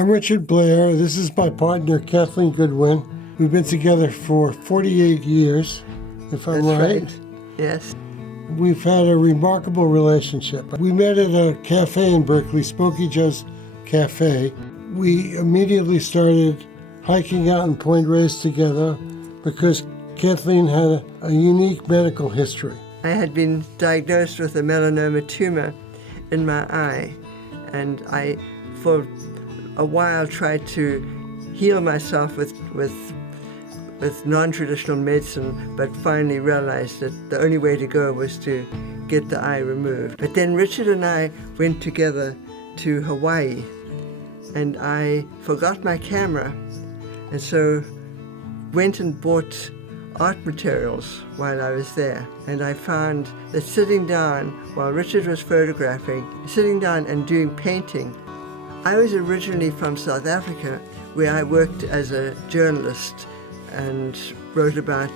I'm Richard Blair. This is my partner, Kathleen Goodwin. We've been together for 48 years, if I'm right. That's right. Yes. We've had a remarkable relationship. We met at a cafe in Berkeley, Smokey Joe's Cafe. We immediately started hiking out in Point Reyes together because Kathleen had a unique medical history. I had been diagnosed with a melanoma tumor in my eye, and I, for a while, tried to heal myself with non-traditional medicine, but finally realized that the only way to go was to get the eye removed. But then Richard and I went together to Hawaii, and I forgot my camera, and so went and bought art materials while I was there. And I found that sitting down while Richard was photographing, sitting down and doing painting. I was originally from South Africa, where I worked as a journalist and wrote about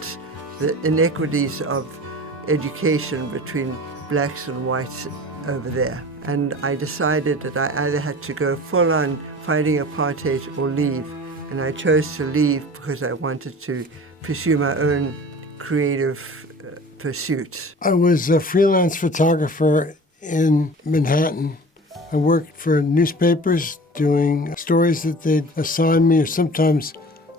the inequities of education between blacks and whites over there. And I decided that I either had to go full on fighting apartheid or leave. And I chose to leave because I wanted to pursue my own creative pursuits. I was a freelance photographer in Manhattan. I worked for newspapers doing stories that they'd assign me, or sometimes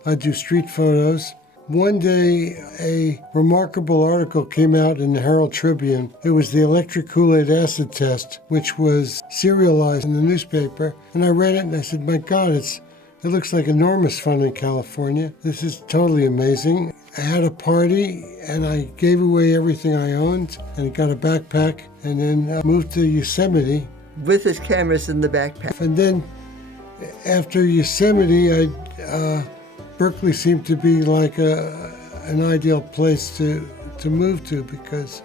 I'd do street photos. One day, a remarkable article came out in the Herald Tribune. It was the electric Kool-Aid acid test, which was serialized in the newspaper. And I read it and I said, my God, it looks like enormous fun in California. This is totally amazing. I had a party and I gave away everything I owned and got a backpack and then moved to Yosemite. With his cameras in the backpack. And then after Yosemite, Berkeley seemed to be like an ideal place to move to because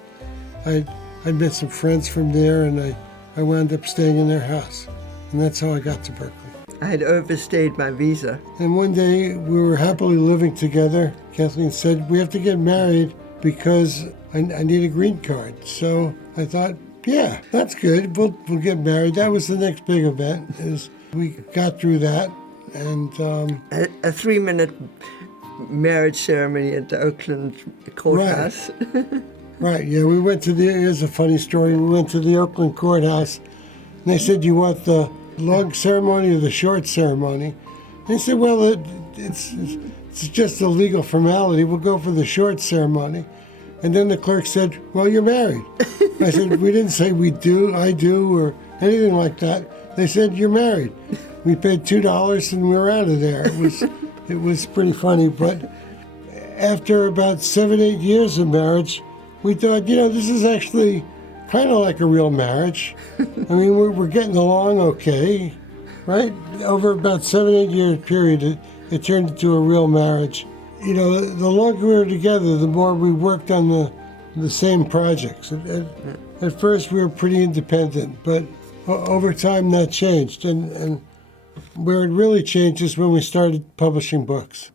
I'd met some friends from there and I wound up staying in their house. And that's how I got to Berkeley. I had overstayed my visa. And one day we were happily living together. Kathleen said, we have to get married because I need a green card. So I thought, yeah, that's good. We'll get married. That was the next big event. We got through that. And a 3-minute marriage ceremony at the Oakland courthouse. Right, yeah, we went to here's a funny story. We went to the Oakland courthouse, and they said, you want the long ceremony or the short ceremony? And they said, well, it's just a legal formality. We'll go for the short ceremony. And then the clerk said, well, you're married. I said, we didn't say I do, or anything like that. They said, you're married. We paid $2 and we were out of there. It was pretty funny. But after about 7-8 years of marriage, we thought, this is actually kind of like a real marriage. I mean, we're getting along okay, right? Over about 7-8 year period, it turned into a real marriage. The longer we were together, the more we worked on the same projects. At first, we were pretty independent, but over time that changed. And where it really changed is when we started publishing books.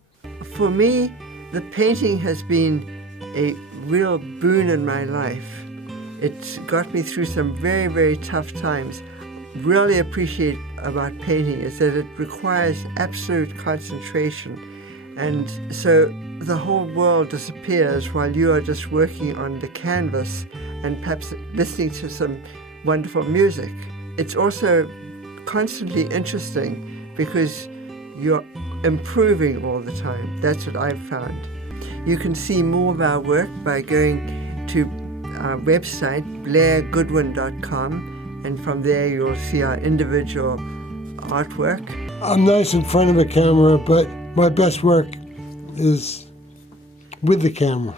For me, the painting has been a real boon in my life. It's got me through some very, very tough times. Really appreciate about painting is that it requires absolute concentration. And so the whole world disappears while you are just working on the canvas and perhaps listening to some wonderful music. It's also constantly interesting because you're improving all the time. That's what I've found. You can see more of our work by going to our website, blairgoodwin.com, and from there you'll see our individual artwork. I'm nice in front of a camera, but my best work is with the camera.